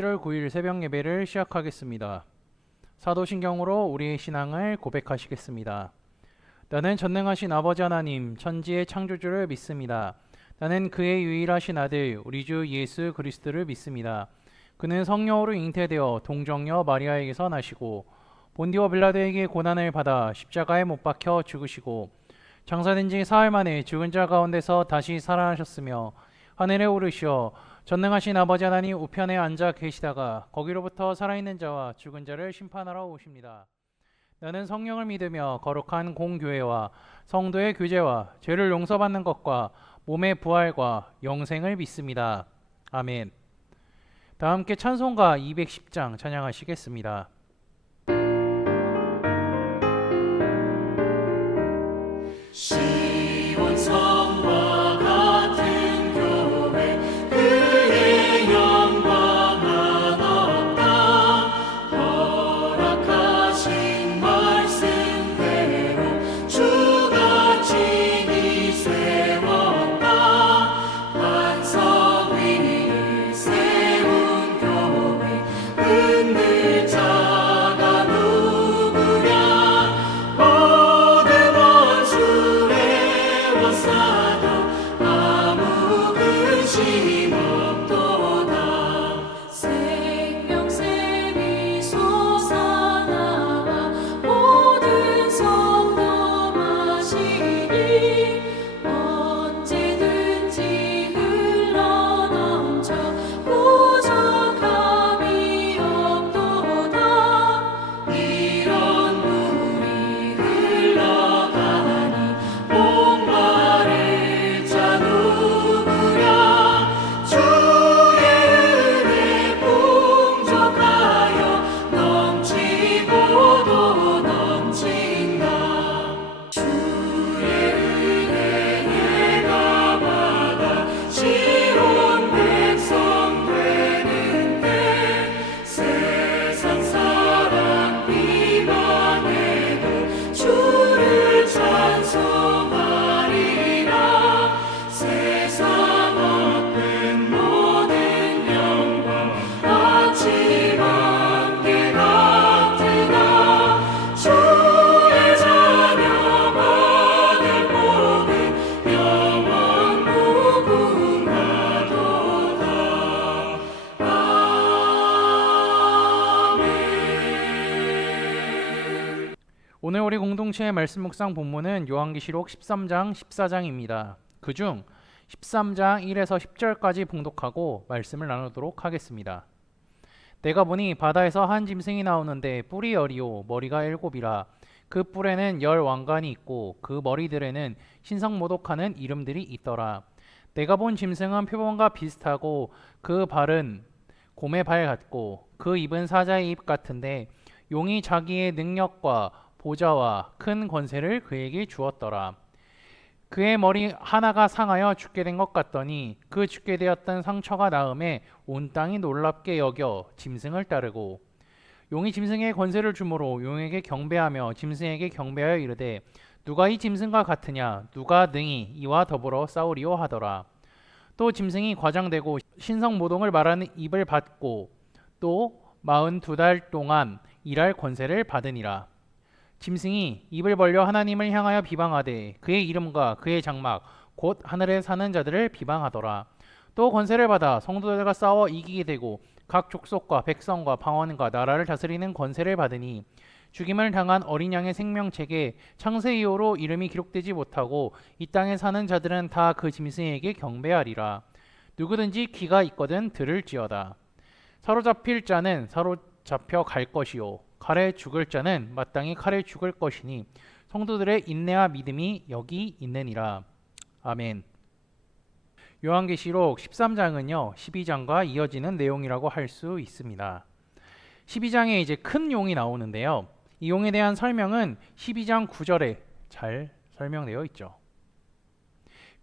7월 9일 새벽 예배를 시작하겠습니다. 사도신경으로 우리의 신앙을 고백하시겠습니다. 나는 전능하신 아버지 하나님, 천지의 창조주를 믿습니다. 나는 그의 유일하신 아들, 우리 주 예수 그리스도를 믿습니다. 그는 성령으로 잉태되어 동정녀 마리아에게서 나시고 본디오 빌라도에게 고난을 받아 십자가에 못 박혀 죽으시고 장사된 지 사흘 만에 죽은 자 가운데서 다시 살아나셨으며 하늘에 오르시어 전능하신 아버지 하나님 우편에 앉아 계시다가 거기로부터 살아있는 자와 죽은 자를 심판하러 오십니다. 나는 성령을 믿으며 거룩한 공교회와 성도의 교제와 죄를 용서받는 것과 몸의 부활과 영생을 믿습니다. 아멘. 다 함께 찬송가 210장 찬양하시겠습니다. 시온성과 같은 교회 그의 영광 한없다. 허락하신 말씀대로 주가 진히 세웠다. 반석 위에 세운 교회 흔들 자가 누구랴. 모든 원수를 워싸도 아무 근심 없도다. 생명샘이 솟아나와 모든 성도 마시니 언제든지 흘러넘쳐 부족함이 없도다. 이런 물이 흘러가니 목마를 자 누구랴. 주의 은혜 풍족하여 넘치고도 넘친다. 주의 은혜 내가 받아 시온 백성 되는데 세상 사람 비방해도 주를 찬송하리라. 세상 얻은 모든 영광 아침 안개 같으나 주의 자녀 받을 복은 영원 무궁하도다. 아멘. 오늘 우리 공동체의 말씀 묵상 본문은 요한계시록 13장 14장입니다. 그중 13장 1에서 10절까지 봉독하고 말씀을 나누도록 하겠습니다. 내가 보니 바다에서 한 짐승이 나오는데 뿔이 10이요 머리가 7이라. 그 뿔에는 10 왕관이 있고 그 머리들에는 신성모독하는 이름들이 있더라. 내가 본 짐승은 표범과 비슷하고 그 발은 곰의 발 같고 그 입은 사자의 입 같은데 용이 자기의 능력과 보좌와 큰 권세를 그에게 주었더라. 그의 머리 하나가 상하여 죽게 된 것 같더니 그 죽게 되었던 상처가 나음에 온 땅이 놀랍게 여겨 짐승을 따르고 용이 짐승에게 권세를 주므로 용에게 경배하며 짐승에게 경배하여 이르되 누가 이 짐승과 같으냐 누가 능히 이와 더불어 싸우리요 하더라. 또 짐승이 과장되고 신성모독을 말하는 입을 받고 또 42달 동안 일할 권세를 받으니라. 짐승이 입을 벌려 하나님을 향하여 비방하되 그의 이름과 그의 장막 곧 하늘에 사는 자들을 비방하더라. 또 권세를 받아 성도들과 싸워 이기게 되고 각 족속과 백성과 방언과 나라를 다스리는 권세를 받으니 죽임을 당한 어린 양의 생명책에 창세 이후로 이름이 기록되지 못하고 이 땅에 사는 자들은 다 그 짐승에게 경배하리라. 누구든지 귀가 있거든 들을지어다. 사로잡힐 자는 사로잡혀 갈 것이요 칼에 죽을 자는 마땅히 칼에 죽을 것이니 성도들의 인내와 믿음이 여기 있느니라. 아멘. 요한계시록 13장은요 12장과 이어지는 내용이라고 할 수 있습니다. 12장에 이제 큰 용이 나오는데요. 이 용에 대한 설명은 12장 9절에 잘 설명되어 있죠.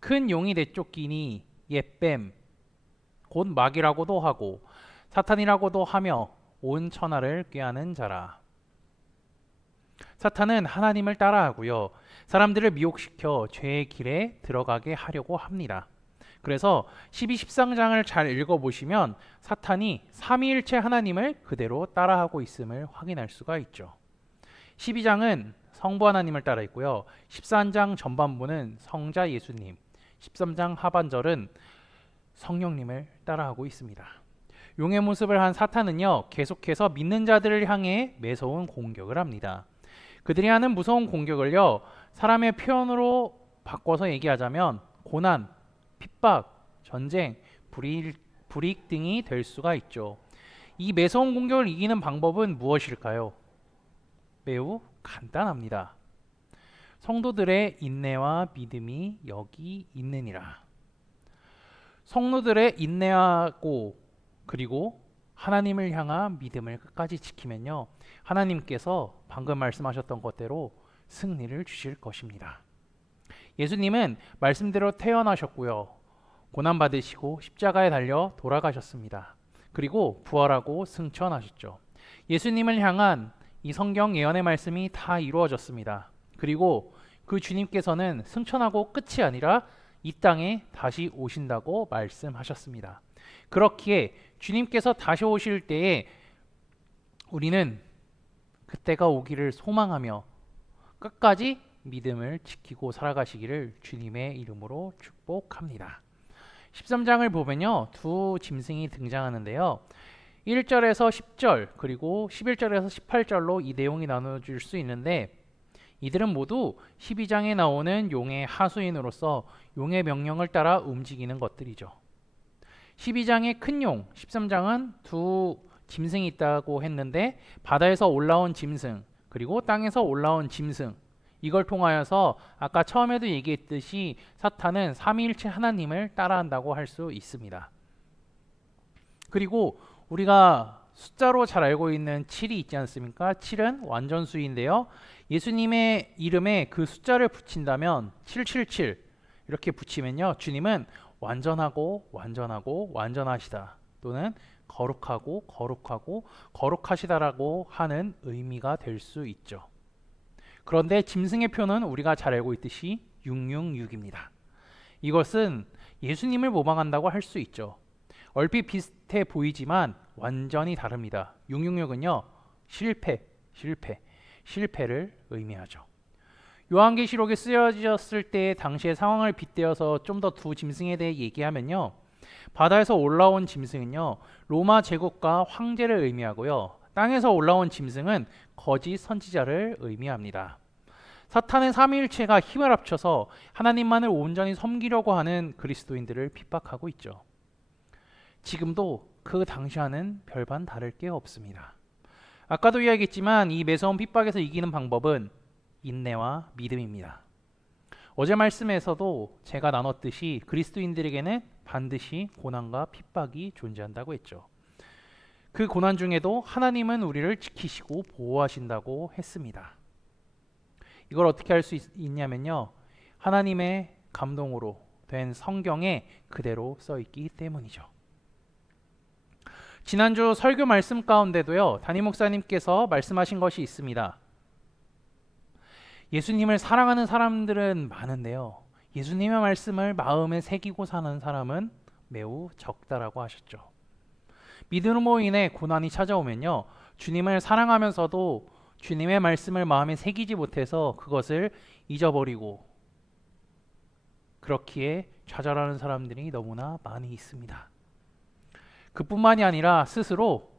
큰 용이 내쫓기니 옛뱀 곧 마귀라고도 하고 사탄이라고도 하며 온 천하를 꾀하는 자라. 사탄은 하나님을 따라하고요. 사람들을 미혹시켜 죄의 길에 들어가게 하려고 합니다. 그래서 12, 13장을 잘 읽어보시면 사탄이 삼위일체 하나님을 그대로 따라하고 있음을 확인할 수가 있죠. 12장은 성부 하나님을 따라 있고요. 13장 전반부는 성자 예수님, 13장 하반절은 성령님을 따라하고 있습니다. 용의 모습을 한 사탄은요, 계속해서 믿는 자들을 향해 매서운 공격을 합니다. 그들이 하는 무서운 공격을요, 사람의 표현으로 바꿔서 얘기하자면 고난, 핍박, 전쟁, 불이익 등이 될 수가 있죠. 이 매서운 공격을 이기는 방법은 무엇일까요? 매우 간단합니다. 성도들의 인내와 믿음이 여기 있느니라. 성도들의 인내하고 그리고 하나님을 향한 믿음을 끝까지 지키면요, 하나님께서 방금 말씀하셨던 것대로 승리를 주실 것입니다. 예수님은 말씀대로 태어나셨고요, 고난받으시고 십자가에 달려 돌아가셨습니다. 그리고 부활하고 승천하셨죠. 예수님을 향한 이 성경 예언의 말씀이 다 이루어졌습니다. 그리고 그 주님께서는 승천하고 끝이 아니라 이 땅에 다시 오신다고 말씀하셨습니다. 그렇기에 주님께서 다시 오실 때에 우리는 그때가 오기를 소망하며 끝까지 믿음을 지키고 살아가시기를 주님의 이름으로 축복합니다. 13장을 보면요, 두 짐승이 등장하는데요, 1절에서 10절 그리고 11절에서 18절로 이 내용이 나눠질 수 있는데, 이들은 모두 12장에 나오는 용의 하수인으로서 용의 명령을 따라 움직이는 것들이죠. 12장의 큰 용, 13장은 두 짐승이 있다고 했는데, 바다에서 올라온 짐승 그리고 땅에서 올라온 짐승, 이걸 통하여서 아까 처음에도 얘기했듯이 사탄은 삼위일체 하나님을 따라한다고 할 수 있습니다. 그리고 우리가 숫자로 잘 알고 있는 7이 있지 않습니까? 7은 완전수인데요, 예수님의 이름에 그 숫자를 붙인다면 777 이렇게 붙이면요, 주님은 완전하고 완전하고 완전하시다, 또는 거룩하고 거룩하고 거룩하시다라고 하는 의미가 될 수 있죠. 그런데 짐승의 표는 우리가 잘 알고 있듯이 666입니다. 이것은 예수님을 모방한다고 할 수 있죠. 얼핏 비슷해 보이지만 완전히 다릅니다. 666은요, 실패를 의미하죠. 요한계시록에 쓰여졌을 때 당시의 상황을 빗대어서 좀 더 두 짐승에 대해 얘기하면요, 바다에서 올라온 짐승은요, 로마 제국과 황제를 의미하고요, 땅에서 올라온 짐승은 거짓 선지자를 의미합니다. 사탄의 삼위일체가 힘을 합쳐서 하나님만을 온전히 섬기려고 하는 그리스도인들을 핍박하고 있죠. 지금도 그 당시와는 별반 다를 게 없습니다. 아까도 이야기했지만 이 매서운 핍박에서 이기는 방법은 인내와 믿음입니다. 어제 말씀에서도 제가 나눴듯이 그리스도인들에게는 반드시 고난과 핍박이 존재한다고 했죠. 그 고난 중에도 하나님은 우리를 지키시고 보호하신다고 했습니다. 이걸 어떻게 할 수 있냐면요, 하나님의 감동으로 된 성경에 그대로 써 있기 때문이죠. 지난주 설교 말씀 가운데도요, 담임 목사님께서 말씀하신 것이 있습니다. 예수님을 사랑하는 사람들은 많은데요, 예수님의 말씀을 마음에 새기고 사는 사람은 매우 적다라고 하셨죠. 믿음으로 인해 고난이 찾아오면요, 주님을 사랑하면서도 주님의 말씀을 마음에 새기지 못해서 그것을 잊어버리고, 그렇기에 좌절하는 사람들이 너무나 많이 있습니다. 그뿐만이 아니라 스스로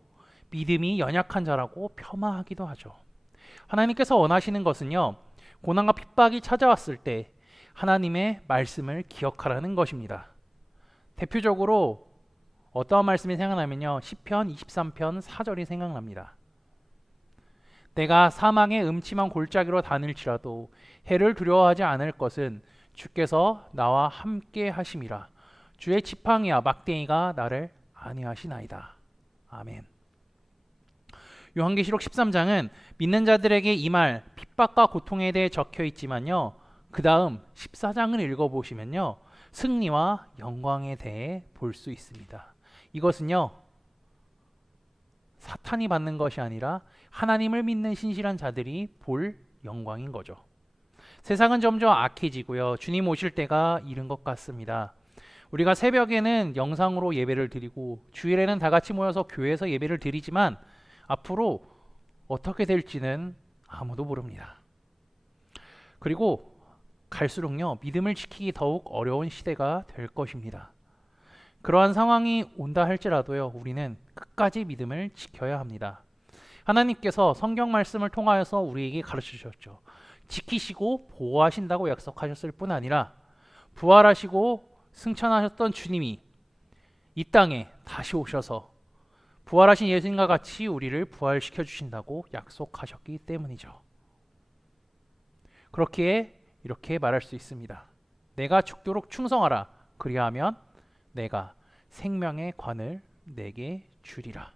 믿음이 연약한 자라고 폄하하기도 하죠. 하나님께서 원하시는 것은요, 고난과 핍박이 찾아왔을 때 하나님의 말씀을 기억하라는 것입니다. 대표적으로 어떠한 말씀이 생각나면요, 시편 23편 4절이 생각납니다. 내가 사망의 음침한 골짜기로 다닐지라도 해를 두려워하지 않을 것은 주께서 나와 함께 하심이라. 주의 지팡이와 막대기가 나를 안위하시나이다. 아멘. 요한계시록 13장은 믿는 자들에게 임할 핍박과 고통에 대해 적혀 있지만요, 그 다음 14장을 읽어보시면요, 승리와 영광에 대해 볼 수 있습니다. 이것은요, 사탄이 받는 것이 아니라 하나님을 믿는 신실한 자들이 볼 영광인 거죠. 세상은 점점 악해지고요, 주님 오실 때가 이른 것 같습니다. 우리가 새벽에는 영상으로 예배를 드리고 주일에는 다 같이 모여서 교회에서 예배를 드리지만 앞으로 어떻게 될지는 아무도 모릅니다. 그리고 갈수록요, 믿음을 지키기 더욱 어려운 시대가 될 것입니다. 그러한 상황이 온다 할지라도요, 우리는 끝까지 믿음을 지켜야 합니다. 하나님께서 성경 말씀을 통하여서 우리에게 가르쳐 주셨죠. 지키시고 보호하신다고 약속하셨을 뿐 아니라 부활하시고 승천하셨던 주님이 이 땅에 다시 오셔서 부활하신 예수님과 같이 우리를 부활시켜 주신다고 약속하셨기 때문이죠. 그렇기에 이렇게 말할 수 있습니다. 내가 죽도록 충성하라. 그리하면 내가 생명의 관을 내게 주리라.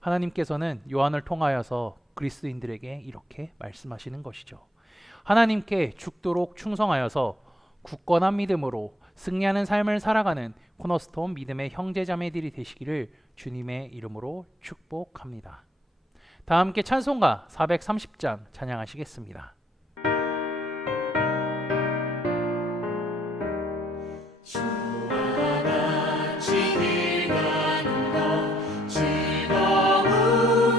하나님께서는 요한을 통하여서 그리스도인들에게 이렇게 말씀하시는 것이죠. 하나님께 죽도록 충성하여서 굳건한 믿음으로 승리하는 삶을 살아가는 코너스톤 믿음의 형제자매들이 되시기를 주님의 이름으로 축복합니다. 다 함께 찬송가 430장 찬양하시겠습니다. 주와 같이 길 가는 것 즐거운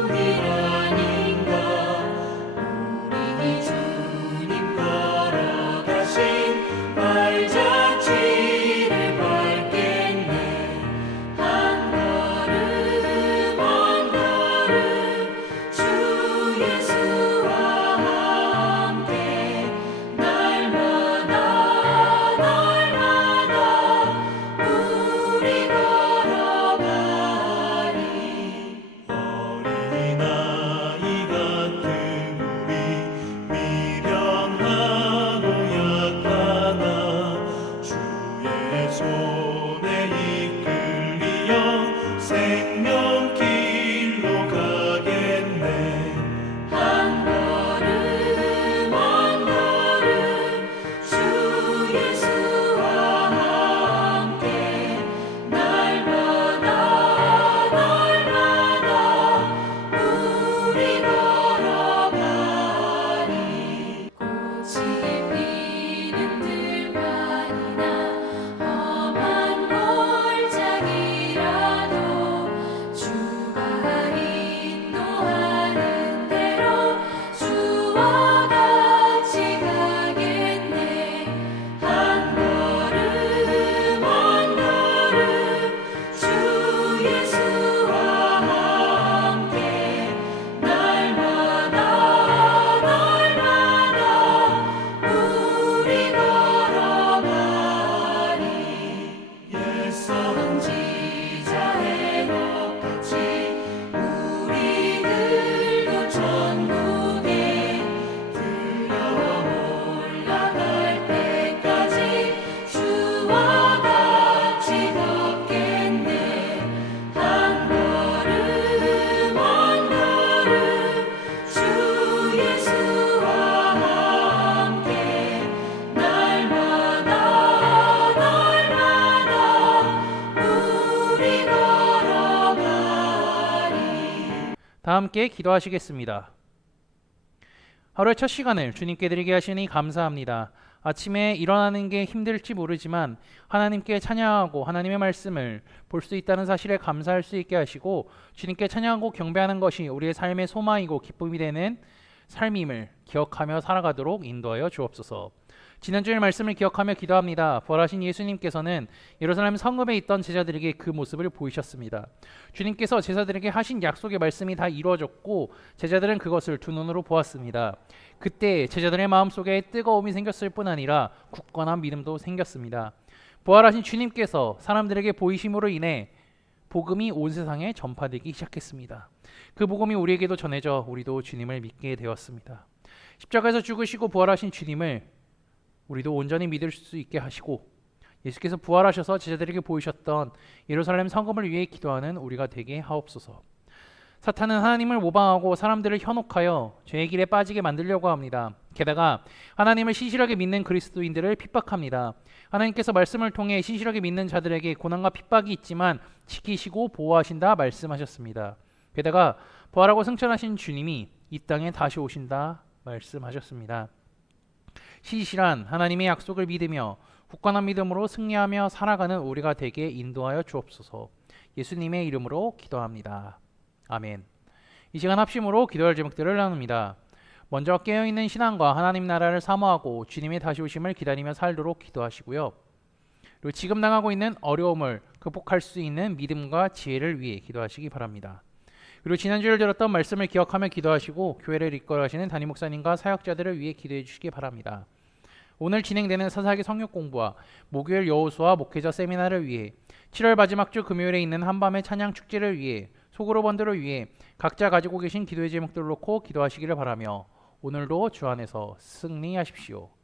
길 아닌가. 우리 주님 걸어가신 발자취를 밟겠네. 한 걸음 한 걸음 주 예수와 함께 날마다 우리 걸어가리. 어린아이 같은 우리 미련하고 약하나 주의 손에 이끌리어 생명길로 가겠네. 한 걸음 한 걸음 주 예수와 함께 날마다 우리 걸어가리. 꽃이 피는 들판이나 험한 골짜기라도 주가 인도하는 대로 주와 같이 가겠네. 한 걸음 한 걸음 주 예수와 함께 날마다 우리 걸어가리. 선지자 해독같이 우리들도 천국에 들려 올라갈 때까지 주와 같이 걷겠네. 한 걸음 한 걸음 주 예수와 함께 날마다 우리 걸어가리. 다 함께 기도하시겠습니다. 하루의 첫 시간을 주님께 드리게 하시니 감사합니다. 아침에 일어나는 게 힘들지 모르지만 하나님께 찬양하고 하나님의 말씀을 볼 수 있다는 사실에 감사할 수 있게 하시고 주님께 찬양하고 경배하는 것이 우리의 삶의 소망이고 기쁨이 되는 삶임을 기억하며 살아가도록 인도하여 주옵소서. 지난주의 말씀을 기억하며 기도합니다. 부활하신 예수님께서는 예루살렘 성읍에 있던 제자들에게 그 모습을 보이셨습니다. 주님께서 제자들에게 하신 약속의 말씀이 다 이루어졌고 제자들은 그것을 두 눈으로 보았습니다. 그때 제자들의 마음속에 뜨거움이 생겼을 뿐 아니라 굳건한 믿음도 생겼습니다. 부활하신 주님께서 사람들에게 보이심으로 인해 복음이 온 세상에 전파되기 시작했습니다. 그 복음이 우리에게도 전해져 우리도 주님을 믿게 되었습니다. 십자가에서 죽으시고 부활하신 주님을 우리도 온전히 믿을 수 있게 하시고 예수께서 부활하셔서 제자들에게 보이셨던 예루살렘 성금을 위해 기도하는 우리가 되게 하옵소서. 사탄은 하나님을 모방하고 사람들을 현혹하여 죄의 길에 빠지게 만들려고 합니다. 게다가 하나님을 신실하게 믿는 그리스도인들을 핍박합니다. 하나님께서 말씀을 통해 신실하게 믿는 자들에게 고난과 핍박이 있지만 지키시고 보호하신다 말씀하셨습니다. 게다가 부활하고 승천하신 주님이 이 땅에 다시 오신다 말씀하셨습니다. 신실한 하나님의 약속을 믿으며 굳건한 믿음으로 승리하며 살아가는 우리가 되게 인도하여 주옵소서. 예수님의 이름으로 기도합니다. 아멘. 이 시간 합심으로 기도할 제목들을 나눕니다. 먼저 깨어있는 신앙과 하나님 나라를 사모하고 주님의 다시 오심을 기다리며 살도록 기도하시고요. 그리고 지금 당하고 있는 어려움을 극복할 수 있는 믿음과 지혜를 위해 기도하시기 바랍니다. 그리고 지난주에 들었던 말씀을 기억하며 기도하시고 교회를 이끌어가시는 담임 목사님과 사역자들을 위해 기도해 주시기 바랍니다. 오늘 진행되는 사사기 성역 공부와 목요일 여호수아 목회자 세미나를 위해 7월 마지막 주 금요일에 있는 한밤의 찬양 축제를 위해 소그룹 원들을 위해 각자 가지고 계신 기도의 제목들을 놓고 기도하시기를 바라며 오늘도 주 안에서 승리하십시오.